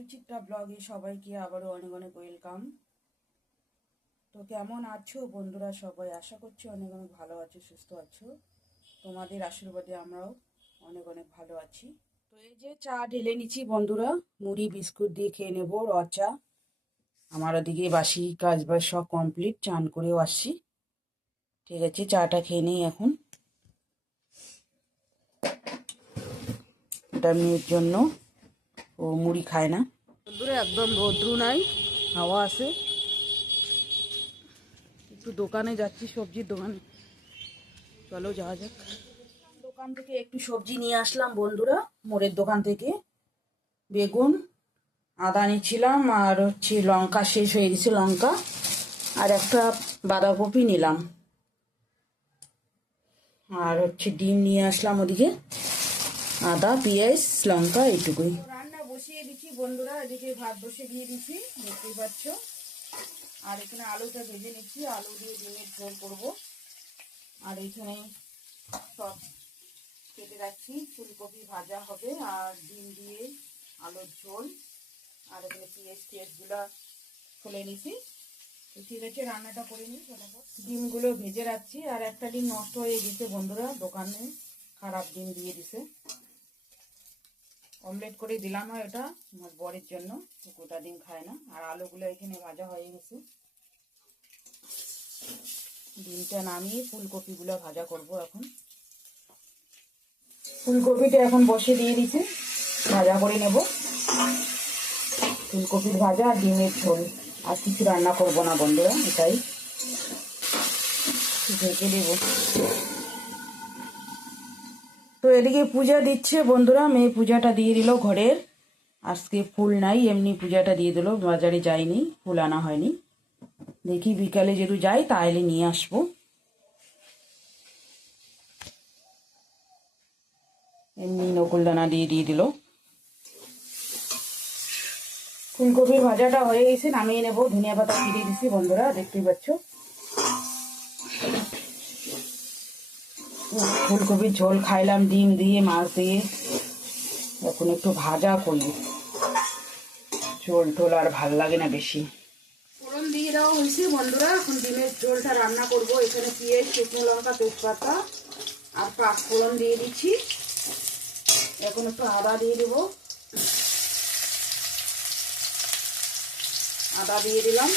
সুচিত্রা ব্লগে সবাইকে আবারও অনেক অনেক ওয়েলকাম। তো কেমন আছো বন্ধুরা সবাই? আশা করছি অনেক অনেক ভালো আছো, সুস্থ আছো। তোমাদের আশীর্বাদে আমরাও অনেক অনেক ভালো আছি। তো এই যে চা ঢেলে নিচ্ছি বন্ধুরা, মুড়ি, বিস্কুট দিয়ে খেয়ে নেব, র চা। আমার ওদিকে বাসি কাজ বাজ সব কমপ্লিট চান করেও আসছি। ঠিক আছে, চাটা খেয়ে নিই এখন। এটা মেয়ের জন্য। ও মুড়ি খায় না। বন্ধুরা একদম রৌদ্র নাই হাওয়া আছে। একটু দোকানে যাচ্ছি সবজির দোকানে। চলো যাওয়া যাক। দোকান থেকে একটু সবজি নিয়ে আসলাম বন্ধুরা মোড়ের দোকান থেকে। বেগুন আদা নিচ্ছিলাম আর হচ্ছে লঙ্কা শেষ হয়ে গেছে লঙ্কা। আর একটা বাঁধাকপি নিলাম। আর হচ্ছে ডিম নিয়ে আসলাম ওদিকে। আদা পেঁয়াজ লঙ্কা এইটুকুই। বন্ধুরা, এদিকে ভাত বসে দিয়ে দিচ্ছি দেখতেই পাচ্ছ। আর এখানে আলুটা ভেজে নিচ্ছি, আলু দিয়ে ডিমের ঝোল করব। আর এখানে সব কেটে রাখছি, ফুলকপি ভাজা হবে, আর ডিম দিয়ে আলুর ঝোল। আর এখানে পেঁয়াজ টিয়াজগুলো খুলে নিছি। তো ঠিক আছে, রান্নাটা করে নিই ডিমগুলো ভেজে রাখছি, আর একটা ডিম নষ্ট হয়ে গেছে বন্ধুরা, দোকানে খারাপ ডিম দিয়ে দিছে। অমলেট করে দিলাম হয় ওটা, আমার বরের জন্য, গোটা ডিম খায় না। আর আলুগুলো এখানে ভাজা হয়ে গেছে। ডিমটা নামিয়ে ফুলকপিগুলো ভাজা করব এখন। ফুলকপিটা এখন বসে দিয়ে দিছি ভাজা করে নেব। ফুলকপির ভাজা আর ডিমের ঝোল। আর কিছু রান্না করব না বন্ধুরা, এটাই। ঢেকে দেবো। তো এদিকে পূজা দিচ্ছে বন্ধুরা, মেয়ে পূজাটা দিয়ে দিল ঘরের। আজকে ফুল নাই, এমনি পূজাটা দিয়ে দিল, বাজারে যায়নি ফুল আনা হয়নি। দেখি বিকালে যেহেতু যাই তাইলে নিয়ে আসব। এমনি নকুলদানা দিয়ে দিয়ে দিল। ফুলকপির ভাজাটা হয়ে গেছে, নামিয়ে নেব। ধনিয়া পাতা ফিরিয়ে দিছি বন্ধুরা, দেখতেই পাচ্ছ। ফুলকপির ঝোল খাইলাম, ডিম দিয়ে, মাছ দিয়ে। এখন একটু ভাজা করি ঝোল টোল আর ভালো লাগে না বেশি। ফোড়ন দিয়ে দেওয়া হয়েছে বন্ধুরা, এখন ডিমের ঝোলটা রান্না করব। এখানে পেঁয়াজ, শুকনো লঙ্কা, তেজপাতা আর পাঁচ দিয়ে দিচ্ছি। এখন একটু আদা দিয়ে দেব। আদা দিয়ে দিলাম।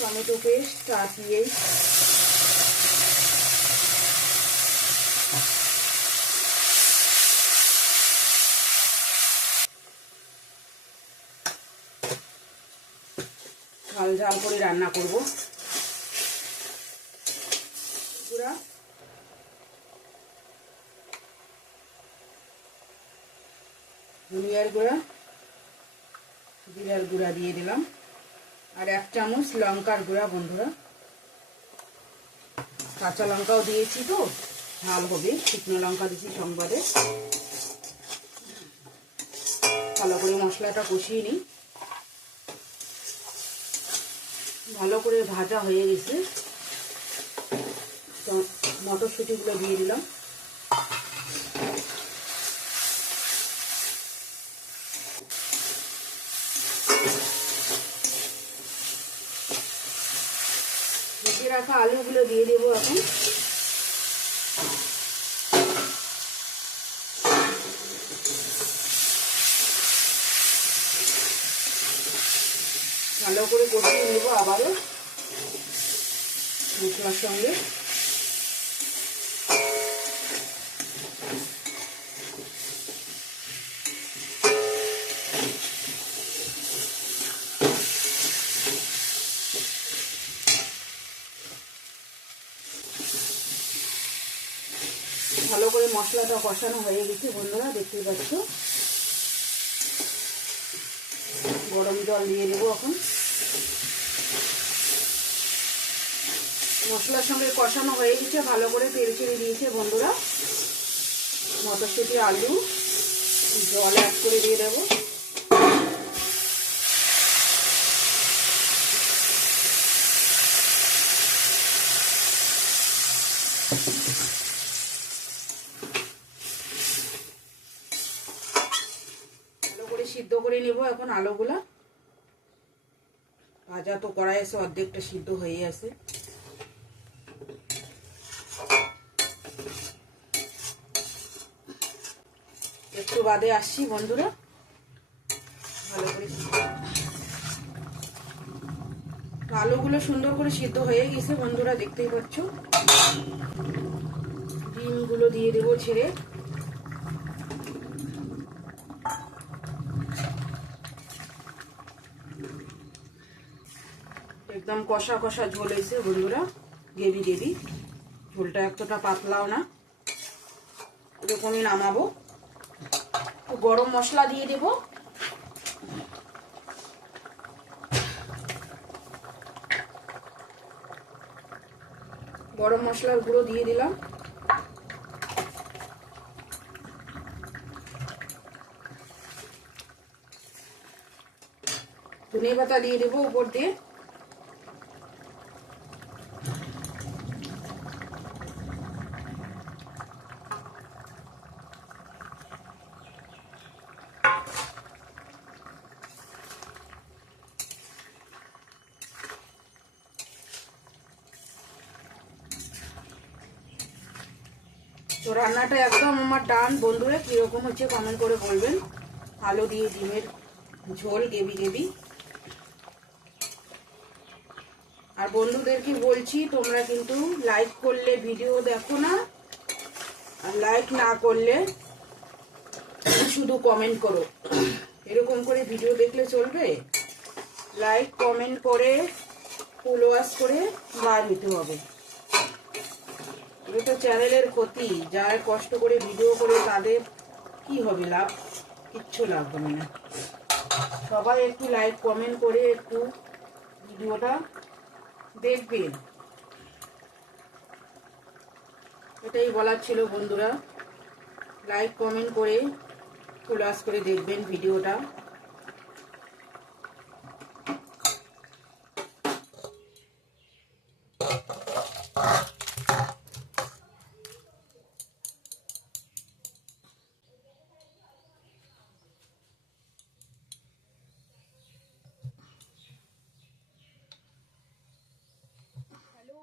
টমেটো পেস্ট আর পেঁয়াজ। ঝাল করে রান্না করব। ধনিয়ার গুঁড়া, জিরার গুঁড়া দিয়ে দিলাম। আর এক চামচ লঙ্কার গুঁড়া বন্ধুরা। কাঁচা লঙ্কাও দিয়েছি তো, ঝাল হবে। শুকনো লঙ্কা দিয়েছি সংবাদে। ভালো করে মশলাটা কষিয়ে নিই। ভালো করে ভাজা হয়ে গেছে। মটরশুঁটিগুলো দিয়ে দিলাম। রাখা আলুগুলো দিয়ে দেবো এখন ভালো করে কষিয়ে নেব আবারও। মশলার সঙ্গে। ভালো করে মশলাটা কষানো হয়ে গেছে বন্ধুরা, দেখতেই পাচ্ছ। গরম জল দিয়ে দেবো এখন। মশলার সঙ্গে কষানো হয়ে গেছে, ভালো করে তেল ছেড়ে দিয়েছে বন্ধুরা। মটরশুঁটি, আলু, জল অ্যাড করে দিয়ে দেবো। সিদ্ধ করে নেব এখন আলুগুলা। ভাজা তো কড়াই এসে অর্ধেকটা সিদ্ধ হয়ে আছে একটু বাদে আসছি বন্ধুরা। ভালো করে আলুগুলো সুন্দর করে সিদ্ধ হয়ে গেছে, বন্ধুরা, দেখতেই পাচ্ছ। ডিমগুলো দিয়ে দেবো ছেড়ে। একদম কষা কষা ঝোল এসে, বন্ধুরা গেবি গেবি ঝোলটা এতটা পাতলাও না। এরকমই নামাবো। গরম মশলা দিয়ে দেব। গরম মশলার গুঁড়ো দিয়ে দিলাম। ধনে পাতা দিয়ে দেবো উপর দিয়ে। তো রান্নাটা একদম আমার ডান। বন্ধুরা, কীরকম হচ্ছে কমেন্ট করে বলবেন। আলু দিয়ে ডিমের ঝোল গেবি গেবি আর বন্ধুদেরকে বলছি, তোমরা কিন্তু লাইক করলে ভিডিও দেখো না। আর লাইক না করলে, শুধু কমেন্ট করো। এরকম করে ভিডিও দেখলে চলবে? লাইক কমেন্ট করে ফুল ওয়াশ করে, বার হতে হবে। এটা চ্যানেলের ক্ষতি, যারা কষ্ট করে ভিডিও করে তাদের কি হবে লাভ? কিচ্ছু লাভ হবে না। সবাই একটু লাইক কমেন্ট করে একটু ভিডিওটা দেখবেন এটাই বলার ছিল বন্ধুরা। লাইক কমেন্ট করে ক্লাস করে দেখবেন ভিডিওটা।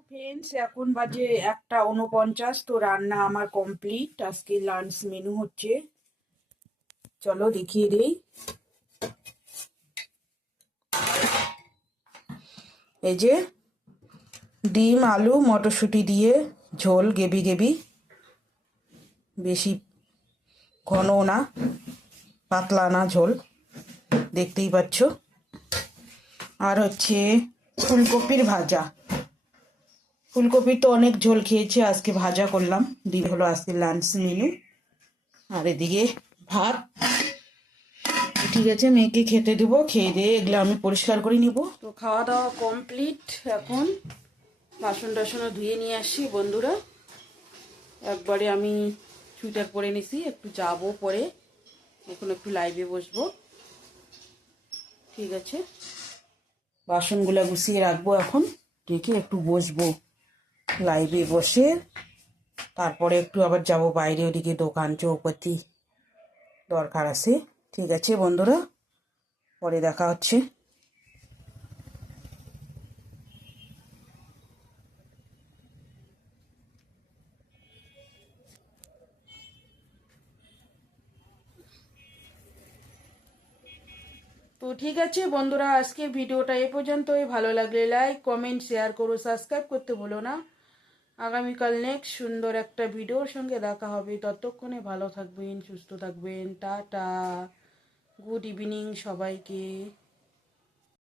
ফ্রেন্ডস এখন বাজে একটা উনপঞ্চাশ, তো রান্না আমার কমপ্লিট আজকে লাঞ্চ মেনু হচ্ছে। চলো দেখিয়ে দিই। এই যে ডিম, আলু, মটরশুঁটি দিয়ে ঝোল গেবি গেবি। বেশি ঘন না, পাতলা না ঝোল। দেখতেই পাচ্ছ। আর হচ্ছে ফুলকপির ভাজা। ফুলকপির তো অনেক ঝোল খেয়েছি আজকে ভাজা করলাম। দিয়ে হলো আজকে লাঞ্চ মেনু আর এদিকে ভাত। ঠিক আছে মেয়েকে খেতে দেবো খেয়ে দিয়ে এগুলো আমি পরিষ্কার করে নিব। তো খাওয়া দাওয়া কমপ্লিট এখন। বাসন টাসনও ধুয়ে নিয়ে আসি বন্ধুরা। একবারে আমি সুইটার পরে নিছি একটু যাব পরে। এখন একটু লাইভে বসবো। ঠিক আছে। বাসনগুলো গুছিয়ে রাখব এখন। ডেকে একটু বসবো। লাইভে বসে, তারপরে একটু আবার যাব বাইরে ওদিকে দোকান, চৌপতি দরকার আছে। ঠিক আছে বন্ধুরা, পরে দেখা হচ্ছে। তো ঠিক আছে বন্ধুরা, আজকের ভিডিওটা এ পর্যন্তই। ভালো লাগলে লাইক কমেন্ট শেয়ার করো সাবস্ক্রাইব করতে ভুলো না। আগামীকাল নেক্সট সুন্দর একটা ভিডিওর সঙ্গে দেখা হবে। ততক্ষণে ভালো থাকবেন, সুস্থ থাকবেন। টাটা। গুড ইভিনিং সবাইকে।